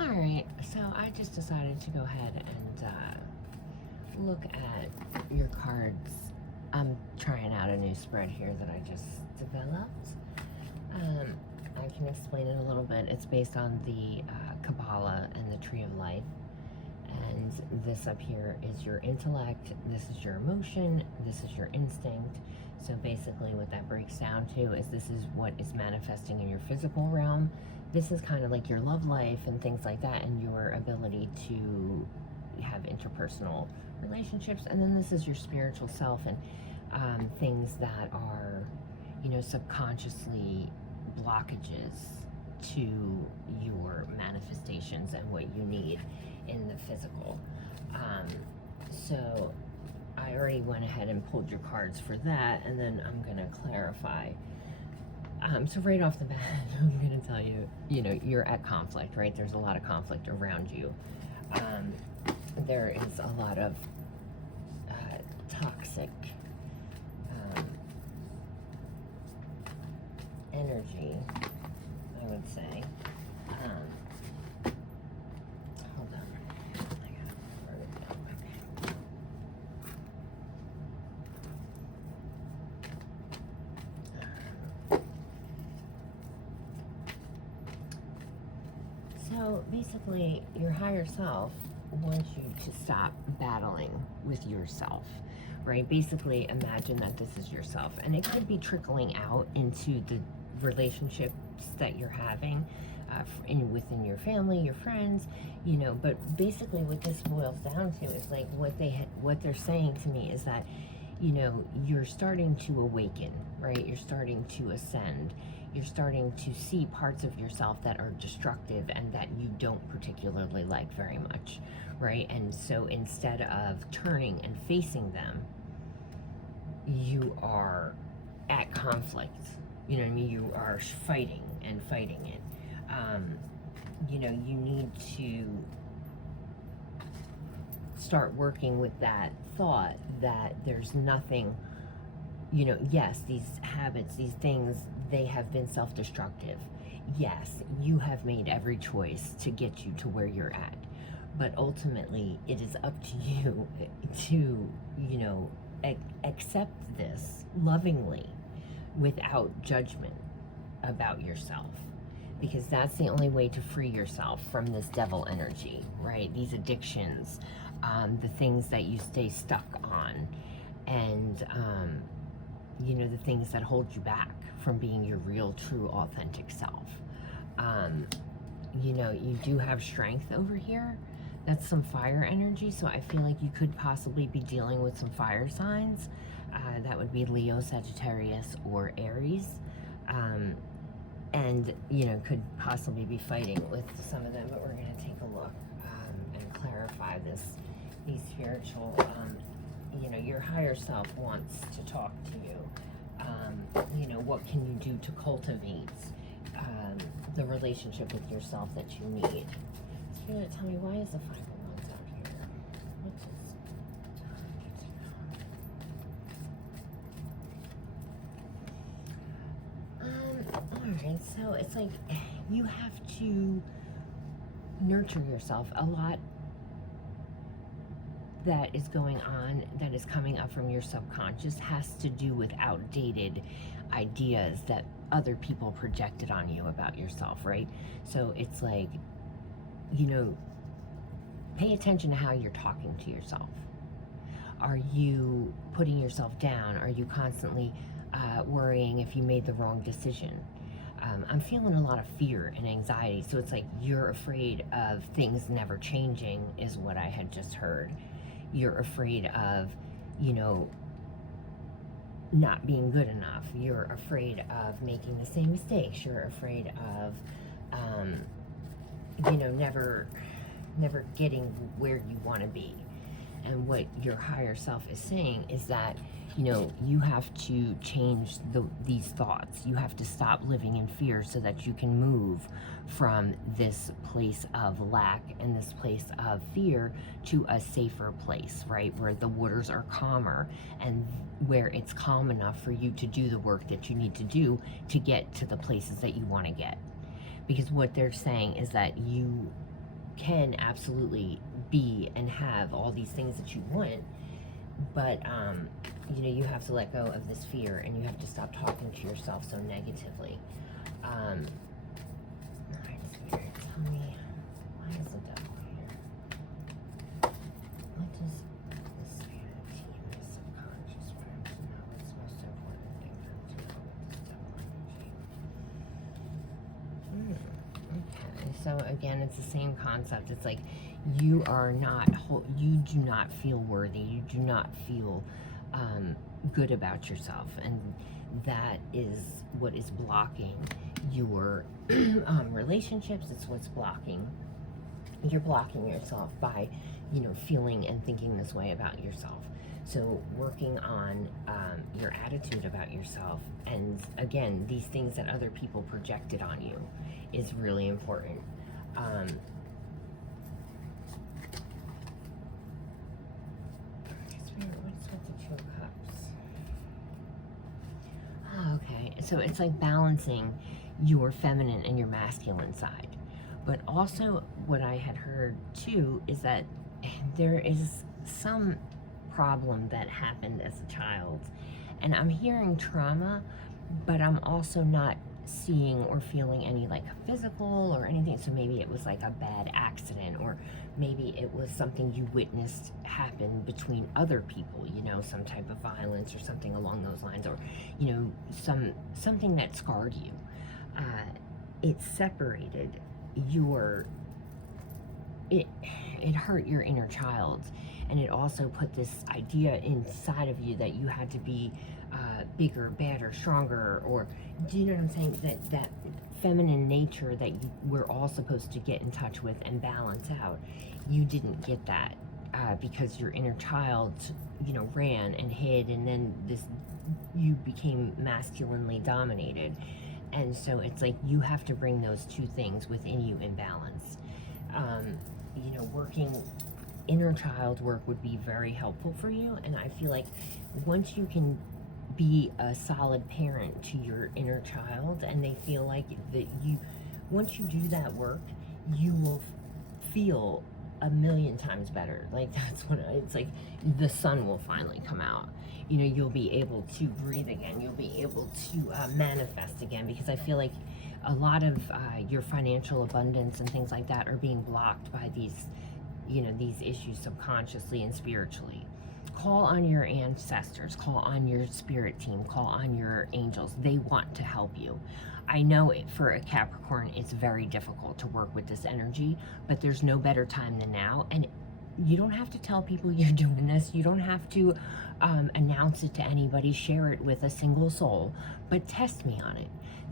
Alright, so I just decided to go ahead and look at your cards. I'm trying out a new spread here that I just developed. I can explain it a little bit. It's based on the Kabbalah and the Tree of Life. And this up here is your intellect, this is your emotion, this is your instinct. So basically what that breaks down to is this is what is manifesting in your physical realm. This is kind of like your love life and things like that, and your ability to have interpersonal relationships. And then this is your spiritual self and things that are, subconsciously blockages to your manifestations and what you need in the physical. So I already went ahead and pulled your cards for that, and then I'm going to clarify. So right off the bat, I'm going to tell you, you're at conflict, right? There's a lot of conflict around you. There is a lot of toxic energy, I would say. Hold on. I gotta write it down. Okay. So basically, your higher self wants you to stop battling with yourself, right? Basically, imagine that this is yourself, and it could be trickling out into the relationships that you're having within your family, your friends, but basically what this boils down to is like what they're saying to me is that you're starting to awaken, right? You're starting to ascend. You're starting to see parts of yourself that are destructive and that you don't particularly like very much, right? And so instead of turning and facing them, you are at conflict. You know what I mean? You are fighting and fighting it. You need to start working with that thought that there's nothing, yes, these habits, these things, they have been self-destructive. Yes, you have made every choice to get you to where you're at. But ultimately, it is up to you to, accept this lovingly without judgment about yourself. Because that's the only way to free yourself from this devil energy, right? These addictions, the things that you stay stuck on, and, the things that hold you back from being your real, true, authentic self. You do have strength over here. That's some fire energy, so I feel like you could possibly be dealing with some fire signs. That would be Leo, Sagittarius, or Aries. And could possibly be fighting with some of them, but we're going to take a look and clarify these spiritual, your higher self wants to talk to you. What can you do to cultivate the relationship with yourself that you need? Spirit, tell me, why is the 5 of Wands out here? Alright, so it's like you have to nurture yourself. A lot that is going on, that is coming up from your subconscious, has to do with outdated ideas that other people projected on you about yourself, right? So it's like, pay attention to how you're talking to yourself. Are you putting yourself down? Are you constantly worrying if you made the wrong decision? I'm feeling a lot of fear and anxiety. So it's like you're afraid of things never changing is what I had just heard. You're afraid of, not being good enough. You're afraid of making the same mistakes. You're afraid of, never getting where you want to be. And what your higher self is saying is that, you have to change these thoughts. You have to stop living in fear so that you can move from this place of lack and this place of fear to a safer place, right? Where the waters are calmer and where it's calm enough for you to do the work that you need to do to get to the places that you want to get. Because what they're saying is that you can absolutely be and have all these things that you want, but you know, you have to let go of this fear, and you have to stop talking to yourself so negatively. All right, Spirit, tell me, why is the devil here? What does the Spirit team, the subconscious, want to know? What's the most important thing for them to know with this devil energy? Okay, so again, it's the same concept. It's like you are not, you do not feel worthy. You do not feel good about yourself, and that is what is blocking your relationships. It's what's blocking. You're blocking yourself by, you know, feeling and thinking this way about yourself. So working on your attitude about yourself, and again, these things that other people projected on you, is really important. What's with the Two of Cups? Oh, okay, so it's like balancing your feminine and your masculine side. But also what I had heard too is that there is some problem that happened as a child. And I'm hearing trauma, but I'm also not seeing or feeling any like physical or anything. So maybe it was like a bad accident, or maybe it was something you witnessed happen between other people, you know, some type of violence or something along those lines, or, you know, something that scarred you. It separated your, it hurt your inner child, and it also put this idea inside of you that you had to be bigger, better, stronger, or, do you know what I'm saying? That feminine nature that we're all supposed to get in touch with and balance out. You didn't get that because your inner child, you know, ran and hid, and then you became masculinely dominated. And so it's like you have to bring those two things within you in balance. You know, working inner child work would be very helpful for you. And I feel like once you can be a solid parent to your inner child, and they feel like that once you do that work, you will feel a million times better. Like, that's what it's like. The sun will finally come out. You know, you'll be able to breathe again. You'll be able to manifest again, because I feel like a lot of your financial abundance and things like that are being blocked by these, you know, these issues subconsciously and spiritually. Call on your ancestors, call on your spirit team, call on your angels. They want to help you. I know for a Capricorn, it's very difficult to work with this energy, but there's no better time than now. And you don't have to tell people you're doing this. You don't have to announce it to anybody, share it with a single soul, but test me on it.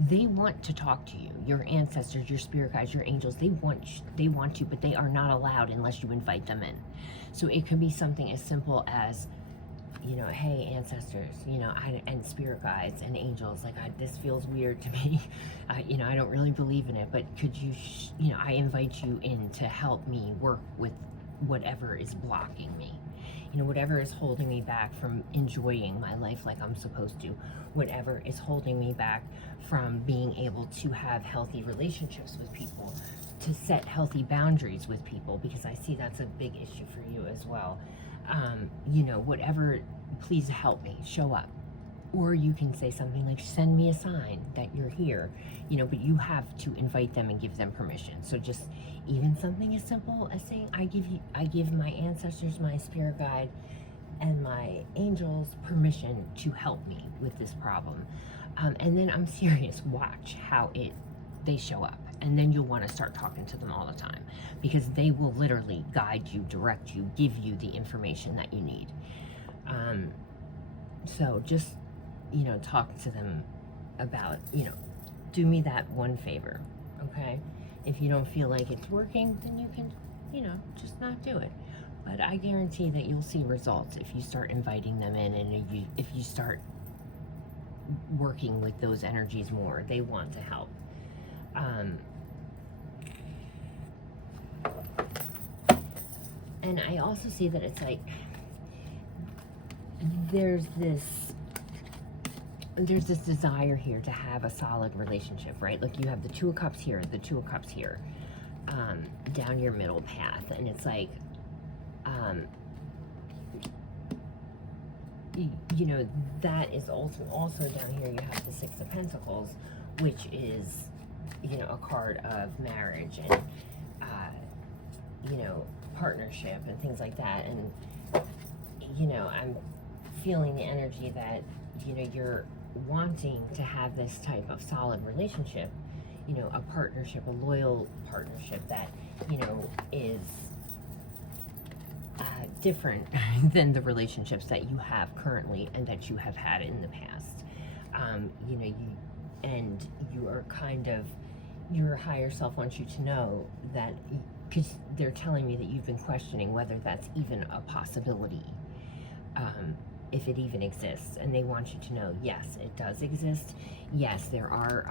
They want to talk to you. Your ancestors, your spirit guides, your angels, they want to, but they are not allowed unless you invite them in. So it could be something as simple as, you know, hey, ancestors, you know, and spirit guides and angels, like, this feels weird to me. You know, I don't really believe in it, but could you, you know, I invite you in to help me work with whatever is blocking me. You know, whatever is holding me back from enjoying my life like I'm supposed to, whatever is holding me back from being able to have healthy relationships with people, to set healthy boundaries with people, because I see that's a big issue for you as well. You know, whatever, please help me, show up. Or you can say something like, send me a sign that you're here, you know, but you have to invite them and give them permission. So just even something as simple as saying, I give my ancestors, my spirit guide, and my angels permission to help me with this problem. And then I'm serious, watch how they show up. And then you'll want to start talking to them all the time, because they will literally guide you, direct you, give you the information that you need. So just, you know, talk to them about, you know, do me that one favor, okay? If you don't feel like it's working, then you can, you know, just not do it. But I guarantee that you'll see results if you start inviting them in, and if you start working with those energies more. They want to help. And I also see that it's like there's this desire here to have a solid relationship, right? Like you have the Two of Cups here, the Two of Cups here. down your middle path. And it's like, you know, that is also down here you have the Six of Pentacles, which is, you know, a card of marriage and, you know, partnership and things like that. And, you know, I'm feeling the energy that, you know, you're wanting to have this type of solid relationship, you know, a partnership, a loyal partnership that, you know, is different than the relationships that you have currently and that you have had in the past. You know, you are kind of, your higher self wants you to know that, because they're telling me that you've been questioning whether that's even a possibility, if it even exists. And they want you to know, yes, it does exist. Yes, there are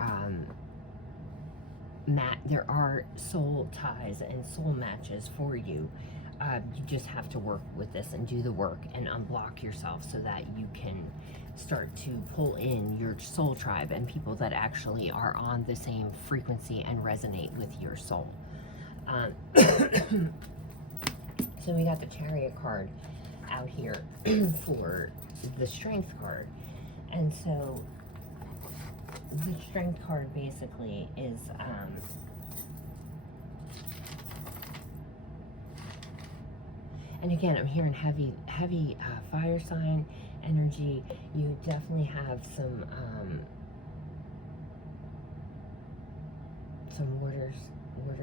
soul ties and soul matches for you. You just have to work with this and do the work and unblock yourself so that you can start to pull in your soul tribe and people that actually are on the same frequency and resonate with your soul. So we got the Chariot card out here for the Strength card. And so the Strength card basically is and again, I'm hearing heavy fire sign energy. You definitely have some water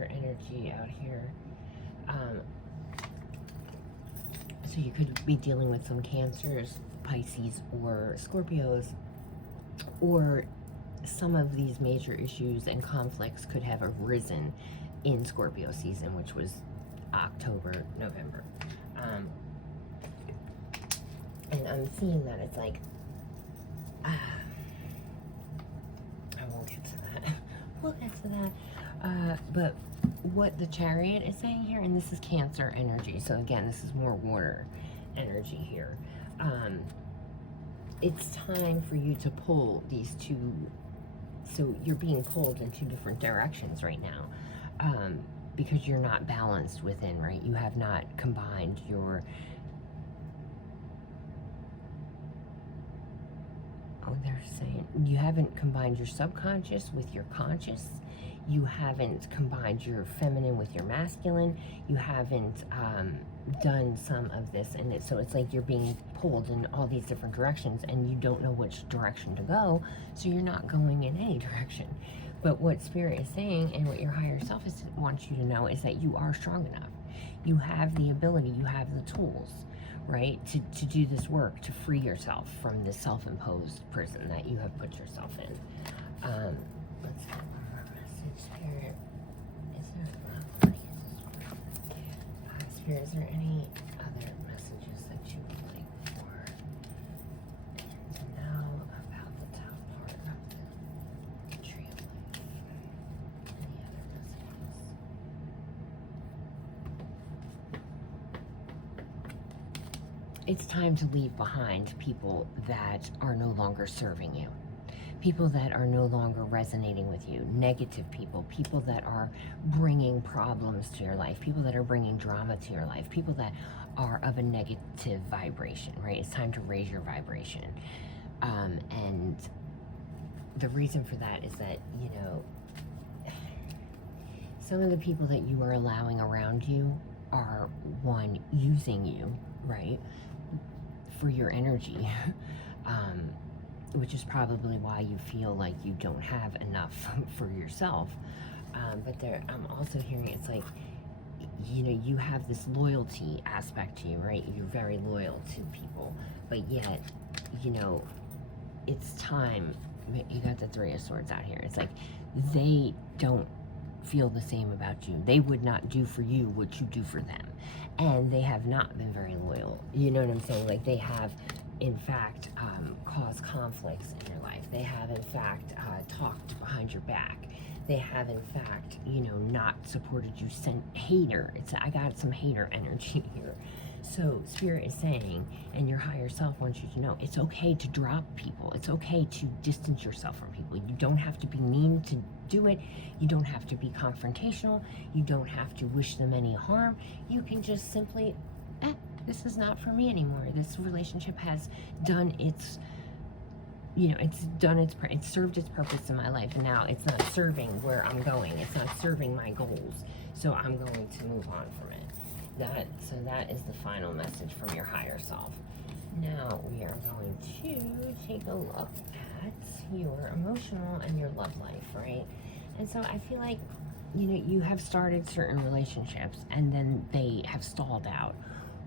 energy out here. So you could be dealing with some Cancers, Pisces, or Scorpios, or some of these major issues and conflicts could have arisen in Scorpio season, which was October, November. And I'm seeing that it's like, I won't get to that. We'll get to that. But what the Chariot is saying here, and this is Cancer energy, so again, this is more water energy here. It's time for you to pull these two, so you're being pulled in two different directions right now, because you're not balanced within, right? You have not combined your, they're saying you haven't combined your subconscious with your conscious. You haven't combined your feminine with your masculine. You haven't done some of this, and so it's like you're being pulled in all these different directions and you don't know which direction to go, so you're not going in any direction. But what Spirit is saying, and what your higher self wants you to know, is that you are strong enough. You have the ability, you have the tools, right, to do this work, to free yourself from this self-imposed prison that you have put yourself in. Let's get one more message. Spirit, Spirit, is there any other messages that you would like for to know about the top part of the tree of life? Any other messages? It's time to leave behind people that are no longer serving you. People that are no longer resonating with you, negative people, people that are bringing problems to your life, people that are bringing drama to your life, people that are of a negative vibration, right? It's time to raise your vibration. And the reason for that is that, you know, some of the people that you are allowing around you are, one, using you, right, for your energy. Which is probably why you feel like you don't have enough for yourself. But I'm also hearing it's like, you know, you have this loyalty aspect to you, right? You're very loyal to people, but yet, you know, it's time. You got the Three of Swords out here. It's like they don't feel the same about you. They would not do for you what you do for them. And they have not been very loyal. You know what I'm saying? Like they have, in fact, caused conflicts in your life. They have, in fact, talked behind your back. They have, in fact, you know, not supported you. Sent hater. I got some hater energy here. So Spirit is saying, and your higher self wants you to know, it's okay to drop people. It's okay to distance yourself from people. You don't have to be mean to do it. You don't have to be confrontational. You don't have to wish them any harm. You can just simply, this is not for me anymore. This relationship has done its, it's served its purpose in my life, and now it's not serving where I'm going. It's not serving my goals. So I'm going to move on from it. So that is the final message from your higher self. Now we are going to take a look at your emotional and your love life, right? And so I feel like, you have started certain relationships and then they have stalled out,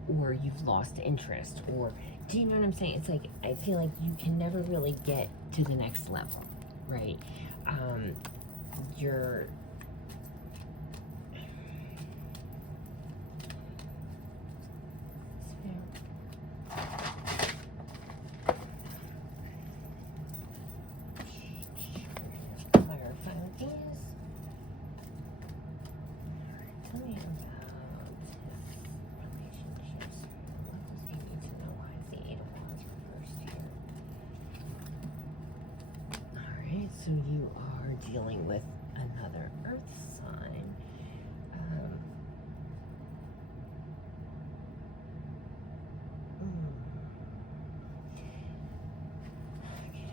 or you've lost interest, or do you know what I'm saying? It's like, I feel like you can never really get to the next level, right? You're so you are dealing with another earth sign. Okay.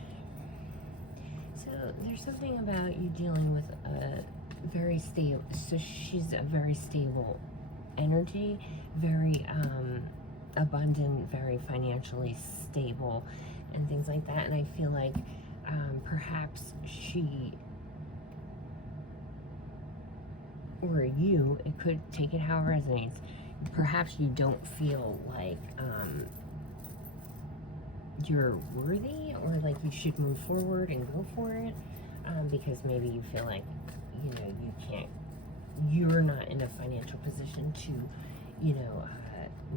So there's something about you dealing with a very stable, so she's a very stable energy, very abundant, very financially stable, and things like that. And I feel like perhaps she, or you, it could take it how it resonates, perhaps you don't feel like you're worthy, or like you should move forward and go for it, because maybe you feel like, you're not in a financial position to,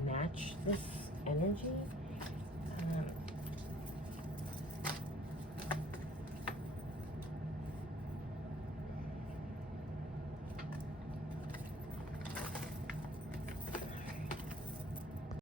match this energy.